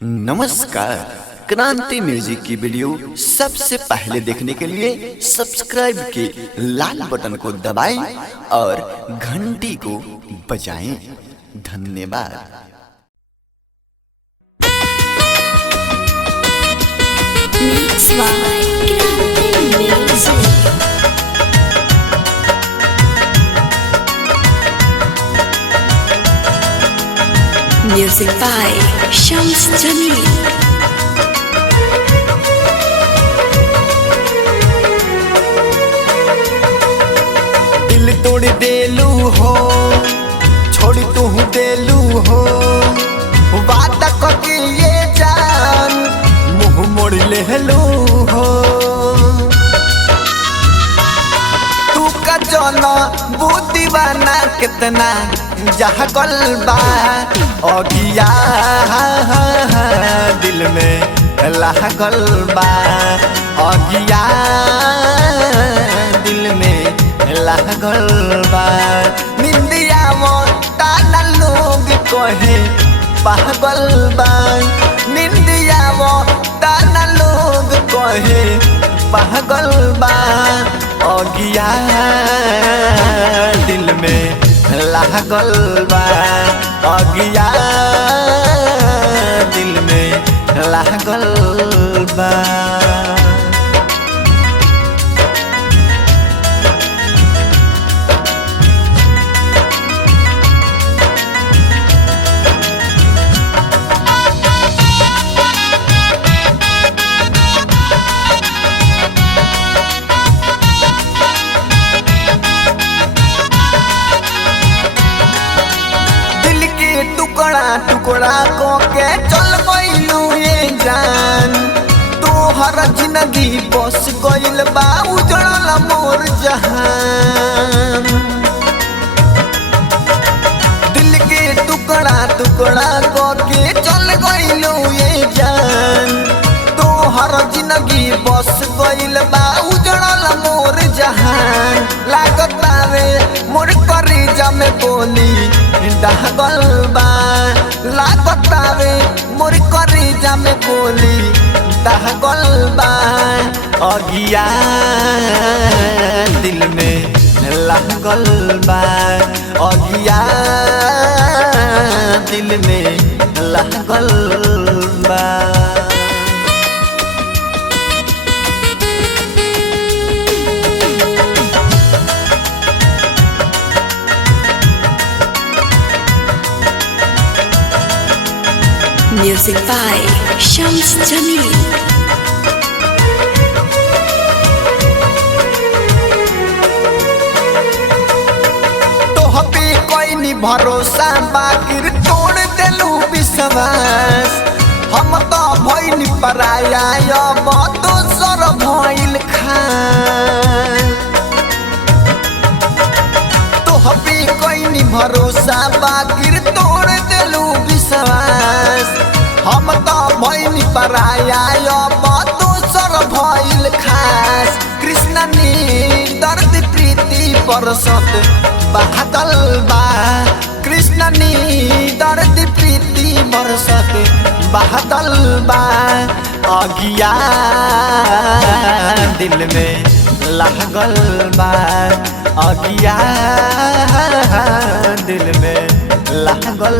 नमस्कार। क्रांति म्यूजिक की वीडियो सबसे पहले देखने के लिए सब्सक्राइब के लाल बटन को दबाएं और घंटी को बजाएं। धन्यवाद। Mix by Grande Music. Music by Shams Jamil. दिल तोड़ देलू हो, छोड़ तू देलू हो, वादा करके ये जान मुंह मोड़ लेलू हो। तू का जाना बुद्धि बना कितना जहाँ गलबा अगिया दिल में लागल बा, अगिया दिल में लागल बा। निंदिया ताना लोग कहे पागल बा, निंदिया ताना लोग कहे पागल बा। अगिया दिल में लागल बा, अगिया दिल में लागल बा। टुकड़ा टुकड़ा को के चल गइलू ये जान, तोहर जिंदगी बस गइल बा उजड़ल मोर जहान। दिल के टुकड़ा टुकड़ा को के चल गइलू ये जान, तोहर जिंदगी बस गइल बा उजड़ल मोर जहान। लागत बावे मोर करेजा में बोली दागल बा, लागत बावे मोर करेजा में बोली दागल बा। अगिया दिल में लागल बा, अगिया दिल में लागल बा। Music by Shams Jamil. तोहपे कोई नी भरोसा बाकिर तोड़ देलू विश्वास। हम तो भइल पराया अब दोसर भइल खान। तोहपे कोई नी भरोसा बाकिर तोड़ देलू विश्वास। हम तो भइल पराया अब दोसर भइल खास। कृष्ण ने दर्द प्रीति बरसत बादल बा, कृष्ण ने दर्द प्रीति बरसत बादल बा। अगिया दिल में लागल बा, अगिया दिल में लागल